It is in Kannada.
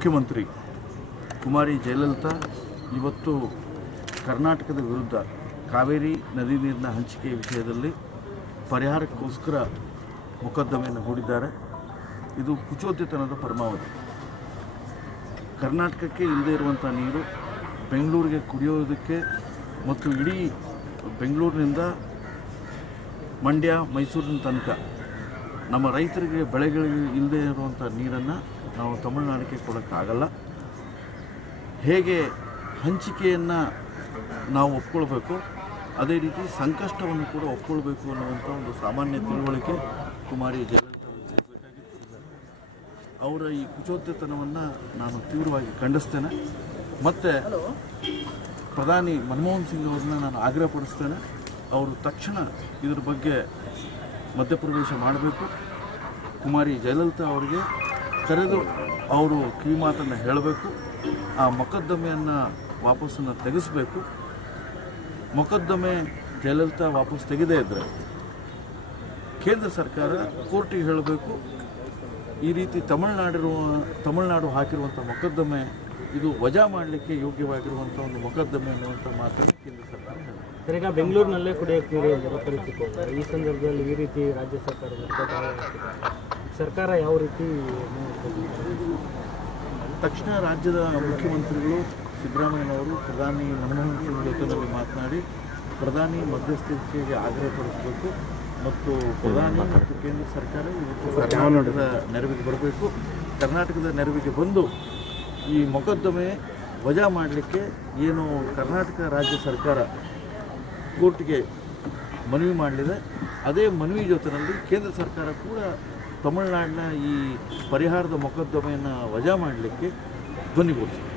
ಮುಖ್ಯಮಂತ್ರಿ ಕುಮಾರಿ ಜಯಲಲಿತಾ ಇವತ್ತು ಕರ್ನಾಟಕದ ವಿರುದ್ಧ ಕಾವೇರಿ ನದಿ ನೀರಿನ ಹಂಚಿಕೆ ವಿಷಯದಲ್ಲಿ ಪರಿಹಾರಕ್ಕೋಸ್ಕರ ಮೊಕದ್ದಮೆಯನ್ನು ಹೂಡಿದ್ದಾರೆ. ಇದು ಕುಚೋದ್ಯತನದ ಪರಮಾವಧಿ. ಕರ್ನಾಟಕಕ್ಕೆ ಇಲ್ಲದೇ ಇರುವಂಥ ನೀರು ಬೆಂಗಳೂರಿಗೆ ಕುಡಿಯೋದಕ್ಕೆ ಮತ್ತು ಇಡೀ ಬೆಂಗಳೂರಿನಿಂದ ಮಂಡ್ಯ ಮೈಸೂರಿನ ತನಕ ನಮ್ಮ ರೈತರಿಗೆ ಬೆಳೆಗಳಿಗೆ ಇಲ್ಲದೇ ಇರುವಂಥ ನೀರನ್ನು ನಾವು ತಮಿಳುನಾಡಿಗೆ ಕೊಡೋಕ್ಕಾಗಲ್ಲ. ಹೇಗೆ ಹಂಚಿಕೆಯನ್ನು ನಾವು ಒಪ್ಕೊಳ್ಬೇಕು ಅದೇ ರೀತಿ ಸಂಕಷ್ಟವನ್ನು ಕೂಡ ಒಪ್ಕೊಳ್ಬೇಕು ಅನ್ನುವಂಥ ಒಂದು ಸಾಮಾನ್ಯ ತಿಳುವಳಿಕೆ ಕುಮಾರಿ ಜಯಲಲಿತಾ ಬೇಕಾಗಿತ್ತು. ಅವರ ಈ ಕುಚೋದ್ಯತನವನ್ನು ನಾನು ತೀವ್ರವಾಗಿ ಖಂಡಿಸ್ತೇನೆ. ಮತ್ತು ಪ್ರಧಾನಿ ಮನಮೋಹನ್ ಸಿಂಗ್ ಅವ್ರನ್ನ ನಾನು ಆಗ್ರಹಪಡಿಸ್ತೇನೆ, ಅವರು ತಕ್ಷಣ ಇದ್ರ ಬಗ್ಗೆ ಮಧ್ಯಪ್ರವೇಶ ಮಾಡಬೇಕು. ಕುಮಾರಿ ಜಯಲಲಿತಾ ಅವರಿಗೆ ಕರೆದು ಅವರು ಕಿವಿಮಾತನ್ನು ಹೇಳಬೇಕು. ಆ ಮೊಕದ್ದಮೆಯನ್ನು ವಾಪಸ್ಸನ್ನು ತೆಗೆಸಬೇಕು. ಮೊಕದ್ದಮೆ ಜಯಲಲಿತಾ ವಾಪಸ್ ತೆಗೆದೇ ಇದ್ದರೆ ಕೇಂದ್ರ ಸರ್ಕಾರ ಕೋರ್ಟಿಗೆ ಹೇಳಬೇಕು, ಈ ರೀತಿ ತಮಿಳುನಾಡು ಹಾಕಿರುವಂಥ ಮೊಕದ್ದಮೆ ಇದು ವಜಾ ಮಾಡಲಿಕ್ಕೆ ಯೋಗ್ಯವಾಗಿರುವಂಥ ಒಂದು ಮೊಕದ್ದಮೆ ಅನ್ನುವಂಥ ಮಾತನ್ನು ಕೇಂದ್ರ ಸರ್ಕಾರ ಹೇಳಬೇಕು. ಸರ್, ಈಗ ಬೆಂಗಳೂರಿನಲ್ಲೇ ಕುಡಿಯೋಕ್ಕೆ ನೀರು ಪರಿಸ್ಥಿತಿ ಈ ಸಂದರ್ಭದಲ್ಲಿ ಈ ರೀತಿ ರಾಜ್ಯ ಸರ್ಕಾರ ಯಾವ ರೀತಿ ತಕ್ಷಣ ರಾಜ್ಯದ ಮುಖ್ಯಮಂತ್ರಿಗಳು ಸಿದ್ದರಾಮಯ್ಯನವರು ಪ್ರಧಾನಿ ಮನಮೋಹನ್ ಸಿಂಗ್ ಜೊತೆಯಲ್ಲಿ ಮಾತನಾಡಿ ಪ್ರಧಾನಿ ಮಧ್ಯಸ್ಥಿಕೆಗೆ ಆಗ್ರಹಪಡಿಸಬೇಕು ಮತ್ತು ಪ್ರಧಾನಿ ಮತ್ತು ಕೇಂದ್ರ ಸರ್ಕಾರ ಇವತ್ತು ಕರ್ನಾಟಕದ ನೆರವಿಗೆ ಬರಬೇಕು. ಕರ್ನಾಟಕದ ನೆರವಿಗೆ ಬಂದು ಈ ಮೊಕದ್ದಮೆ ವಜಾ ಮಾಡಲಿಕ್ಕೆ ಏನು ಕರ್ನಾಟಕ ರಾಜ್ಯ ಸರ್ಕಾರ ಕೋರ್ಟ್ಗೆ ಮನವಿ ಮಾಡಲಿದೆ, ಅದೇ ಮನವಿ ಜೊತೆಯಲ್ಲಿ ಕೇಂದ್ರ ಸರ್ಕಾರ ಕೂಡ ತಮಿಳುನಾಡಿನ ಈ ಪರಿಹಾರದ ಮೊಕದ್ದಮೆಯನ್ನು ವಜಾ ಮಾಡಲಿಕ್ಕೆ ಧ್ವನಿಗೂಡಿಸಿದೆ.